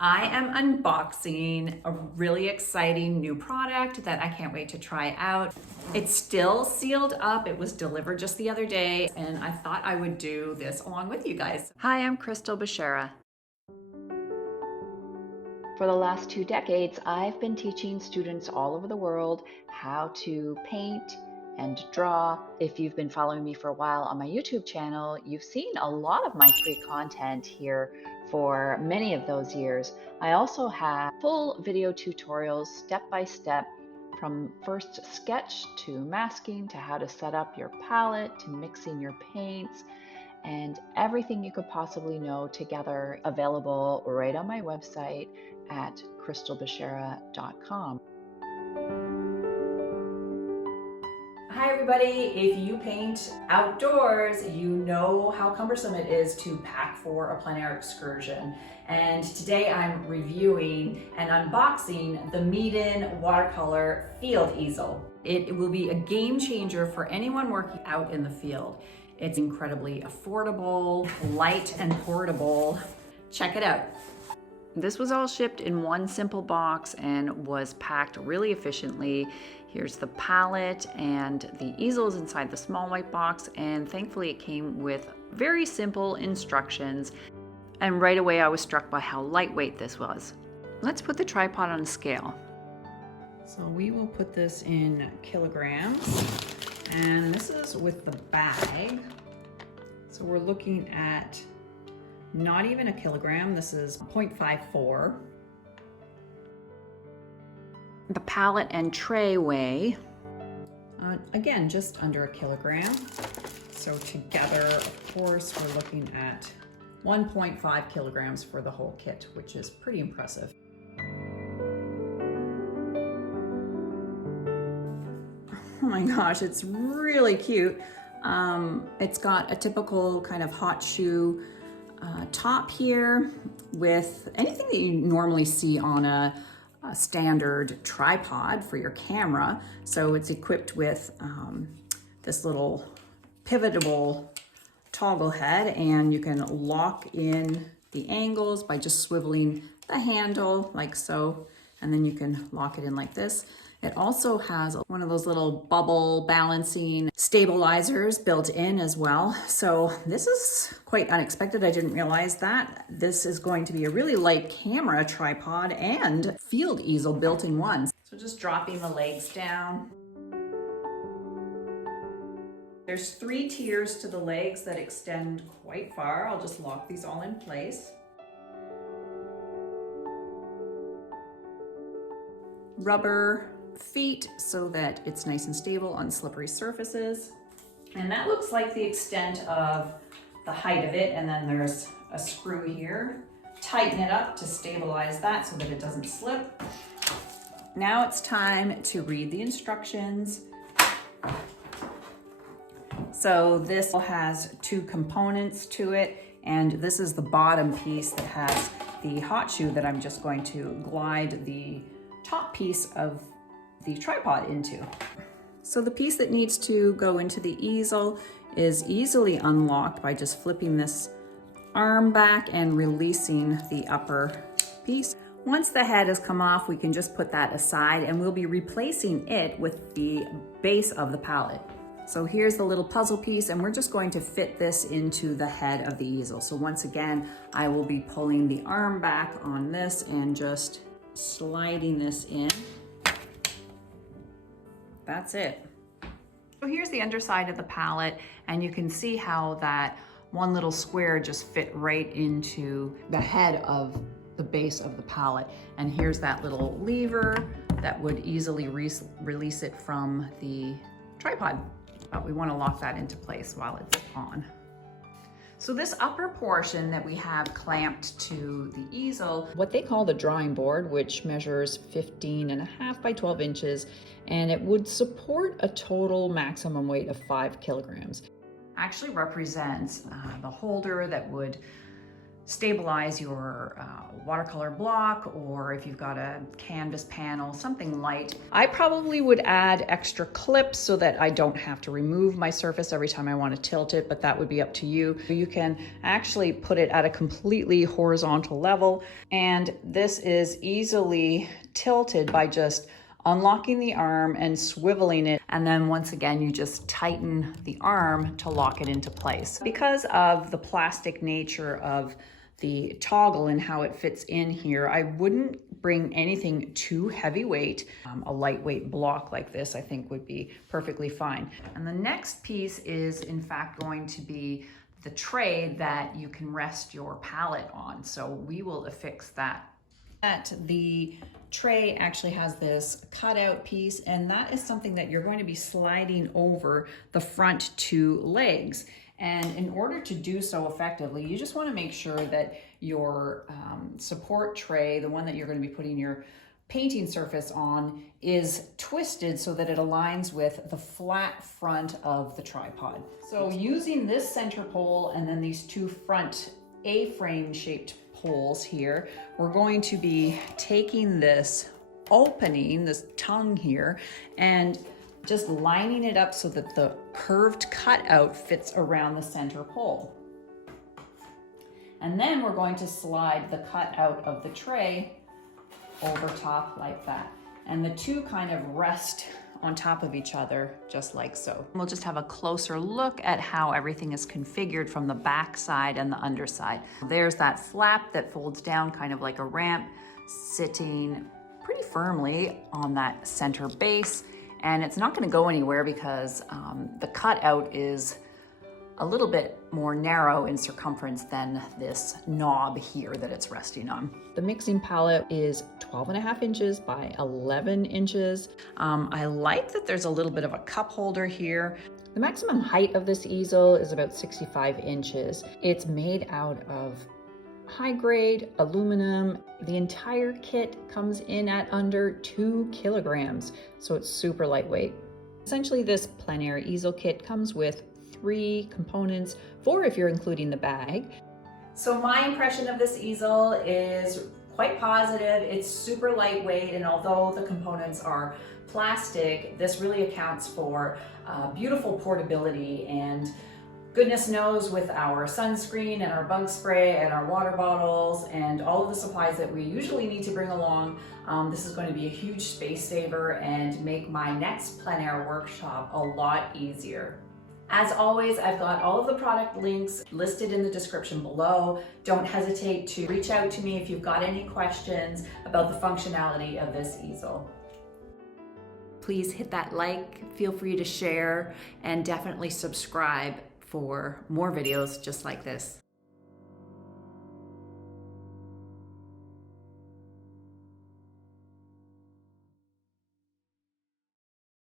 I am unboxing a really exciting new product that I can't wait to try out. It's still sealed up. It was delivered just the other day, and I thought I would do this along with you guys. Hi, I'm Crystal Beshara. For the last 2 decades, I've been teaching students all over the world how to paint and draw. If you've been following me for a while on my YouTube channel, you've seen a lot of my free content here for many of those years. I also have full video tutorials step by step from first sketch to masking to how to set up your palette to mixing your paints and everything you could possibly know together, available right on my website at crystalbeshara.com. Hi everybody, if you paint outdoors, you know how cumbersome it is to pack for a plein air excursion. And today I'm reviewing and unboxing the MEEDEN watercolor field easel. It will be a game changer for anyone working out in the field. It's incredibly affordable, light and portable. Check it out. This was all shipped in one simple box and was packed really efficiently. Here's the palette and the easels inside the small white box, and thankfully it came with very simple instructions. And right away I was struck by how lightweight this was. Let's put the tripod on a scale. So we will put this in kilograms, and this is with the bag. So we're looking at not even a kilogram. This is 0.54. The palette and tray weigh, again, just under a kilogram. So together, of course, we're looking at 1.5 kilograms for the whole kit, which is pretty impressive. Oh my gosh, it's really cute. It's got a typical kind of hot shoe top here with anything that you normally see on a standard tripod for your camera. So it's equipped with this little pivotable toggle head, and you can lock in the angles by just swiveling the handle like so, and then you can lock it in like this. It also has one of those little bubble balancing stabilizers built in as well. So this is quite unexpected. I didn't realize that. This is going to be a really light camera tripod and field easel built in one. So just dropping the legs down. There's 3 tiers to the legs that extend quite far. I'll just lock these all in place. Rubber feet so that it's nice and stable on slippery surfaces. And that looks like the extent of the height of it. And then there's a screw here. Tighten it up to stabilize that so that it doesn't slip. Now it's time to read the instructions. So this has 2 components to it, and this is the bottom piece that has the hot shoe that I'm just going to glide the top piece of the tripod into. So the piece that needs to go into the easel is easily unlocked by just flipping this arm back and releasing the upper piece. Once the head has come off, we can just put that aside, and we'll be replacing it with the base of the palette. So here's the little puzzle piece, and we're just going to fit this into the head of the easel. So once again, I will be pulling the arm back on this and just sliding this in. That's it. So here's the underside of the palette, and you can see how that one little square just fit right into the head of the base of the palette. And here's that little lever that would easily release it from the tripod. But we want to lock that into place while it's on. So this upper portion that we have clamped to the easel, what they call the drawing board, which measures 15.5 by 12 inches, and it would support a total maximum weight of 5 kilograms. Actually represents the holder that would stabilize your watercolor block, or if you've got a canvas panel, something light. I probably would add extra clips so that I don't have to remove my surface every time I want to tilt it, but that would be up to you. You can actually put it at a completely horizontal level, and this is easily tilted by just unlocking the arm and swiveling it, and then once again you just tighten the arm to lock it into place. Because of the plastic nature of the toggle and how it fits in here, I wouldn't bring anything too heavyweight. A lightweight block like this I think would be perfectly fine. And the next piece is in fact going to be the tray that you can rest your palette on. So we will affix that. The tray actually has this cutout piece, and that is something that you're going to be sliding over the front two legs. And in order to do so effectively, you just want to make sure that your support tray, the one that you're going to be putting your painting surface on, is twisted so that it aligns with the flat front of the tripod. So using this center pole and then these two front A-frame shaped poles here, we're going to be taking this opening, this tongue here, and just lining it up so that the curved cutout fits around the center pole. And then we're going to slide the cutout of the tray over top like that. And the two kind of rest on top of each other, just like so. We'll just have a closer look at how everything is configured from the back side and the underside. There's that flap that folds down kind of like a ramp, sitting pretty firmly on that center base. And it's not gonna go anywhere because the cutout is a little bit more narrow in circumference than this knob here that it's resting on. The mixing palette is 12.5 inches by 11 inches. I like that there's a little bit of a cup holder here. The maximum height of this easel is about 65 inches. It's made out of high-grade aluminum. The entire kit comes in at under 2 kilograms, so it's super lightweight. Essentially, this plein air easel kit comes with 3 components, 4 if you're including the bag. So my impression of this easel is quite positive. It's super lightweight, and although the components are plastic, this really accounts for beautiful portability. And goodness knows, with our sunscreen and our bug spray and our water bottles and all of the supplies that we usually need to bring along, this is going to be a huge space saver and make my next plein air workshop a lot easier. As always, I've got all of the product links listed in the description below. Don't hesitate to reach out to me if you've got any questions about the functionality of this easel. Please hit that like, feel free to share, and definitely subscribe for more videos just like this.